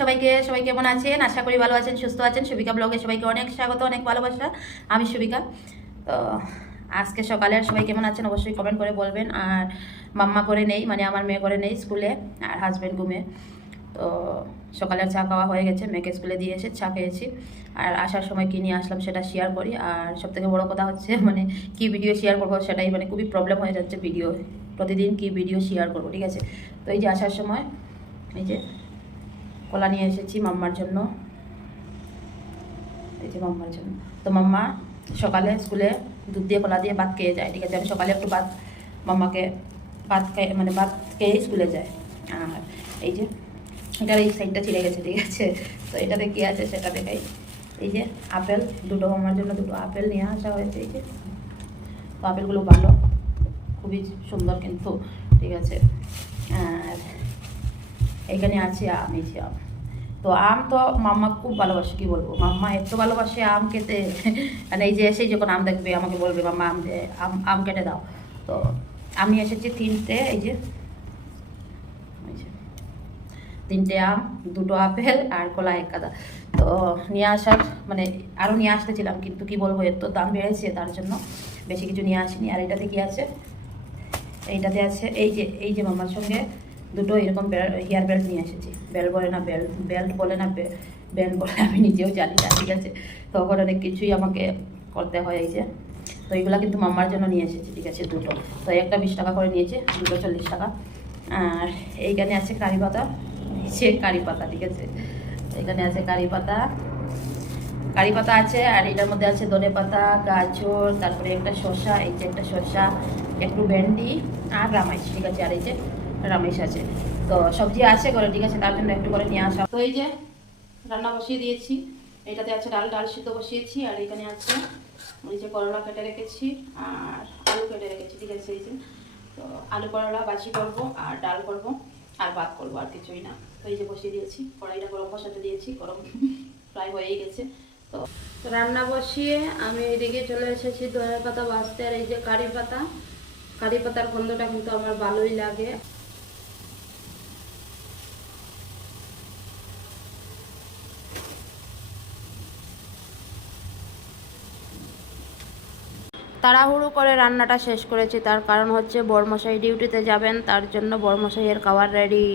সবাইকে, সবাই কেমন আছেন? আশা করি ভালো আছেন, সুস্থ আছেন। সুবিকা ব্লগে সবাইকে অনেক স্বাগত, অনেক ভালোবাসা। আমি সুবিকা। তো আজকে সকালে সবাই কেমন আছেন অবশ্যই কমেন্ট করে বলবেন। আর মাম্মা করে নেই মানে আমার মেয়ে করে নেই স্কুলে, আর হাজব্যান্ড ঘুমে। তো সকালের চা খাওয়া হয়ে গেছে, মেয়েকে স্কুলে দিয়ে এসে চা খেয়েছি। আর আসার সময় কী নিয়ে আসলাম সেটা শেয়ার করি। আর সবথেকে বড় কথা হচ্ছে মানে কি ভিডিও শেয়ার করব সেটাই মানে খুবই প্রবলেম হয়ে যাচ্ছে ভিডিও প্রতিদিন কি ভিডিও শেয়ার করব, ঠিক আছে? তো এই যে আসার সময়, এই যে কলা নিয়ে এসেছি মাম্মার জন্য। এই যে মাম্মার জন্য। তো মাম্মা সকালে স্কুলে দুধ দিয়ে, কলা দিয়ে ভাত খেয়ে যায়, ঠিক আছে? আমি সকালে একটু ভাত, মাম্মাকে ভাত খেয়ে মানে ভাত খেয়েই স্কুলে যায়। আর এই যে, এটার এই সাইডটা ছিঁড়ে গেছে, ঠিক আছে? তো এটাতে কী আছে সেটা দেখাই। এই যে, আপেল, দুটো মামার জন্য দুটো আপেল নিয়ে আসা হয়েছে, এই যে। তো আপেলগুলো ভালো, খুবই সুন্দর কিন্তু, ঠিক আছে? এখানে আছে আম, এই যে আম। তো আম তো মাম্মা খুব ভালোবাসে, কি বলব? মাম্মা এত ভালোবাসে আম খেতে। মানে এই যে এসেই যখন আম দেখবে, আমাকে বলবে, মাম্মা, আম আম আম কেটে দাও। তো আমি এসেছি তিনটে, এই যে এই যে, তিনটে আম, দুটো আপেল আর কলা এক কাদা তো নিয়ে আসার মানে আরও নিয়ে আসতেছিলাম, কিন্তু কি বলব এত দাম বেড়েছে, তার জন্য বেশি কিছু নিয়ে আসিনি। আর এটাতে কি আছে? এইটাতে আছে, এই যে এই যে মামার সঙ্গে দুটো এরকম হেয়ার বেল্ট নিয়ে এসেছি। বেল্ট বলে না বেল্ট বেল্ট বলে না বেল্ট বলে আমি নিজেও জানি না, ঠিক আছে? তখন অনেক কিছুই আমাকে করতে হয় এই যে। তো এইগুলো কিন্তু মাম্মার জন্য নিয়ে এসেছি, ঠিক আছে, দুটো। তো একটা বিশ টাকা করে নিয়েছে, দুটো চল্লিশ টাকা। আর এইখানে আছে কারি পাতা সে কারি পাতা, ঠিক আছে? এখানে আছে কারি পাতা কারি পাতা আছে, আর এটার মধ্যে আছে ধনে পাতা, গাজর, তারপরে একটা শসা, এই যে একটা শসা, একটু ভেন্ডি, আর রামাইশ, ঠিক আছে? আর এই যে রামেশ আছে। তো সবজি আছে করে, ঠিক আছে? তার জন্য একটু করে নিয়ে আসা। তো এই যে রান্না বসিয়ে দিয়েছি। এটাতে আছে ডাল ডাল সিদ্ধ বসিয়েছি, আর এখানে আছে ওই যে করলা কেটে রেখেছি, আর আলু কেটে রেখেছি, ঠিক আছে? এই যে, তো আলু, করলা, বাজি করব, আর ডাল করব, আর ভাত করব, আর কিছুই না। তো এই যে বসিয়ে দিয়েছি, কড়াইটা গরম বসাতে দিয়েছি, গরম প্রায় হয়েই গেছে। তো রান্না বসিয়ে আমি এদিকে চলে এসেছি ধনে পাতা বাঁচতে আর এই যে কারি পাতা। কারি পাতার গন্ধটা কিন্তু আমার ভালোই লাগে। তাড়াহুড়ো করে রান্নাটা শেষ করেছি। তার কারণ হচ্ছে বরমশাই ডিউটিতে যাবেন, তার জন্য বরমশাইয়ের খাবার রেডি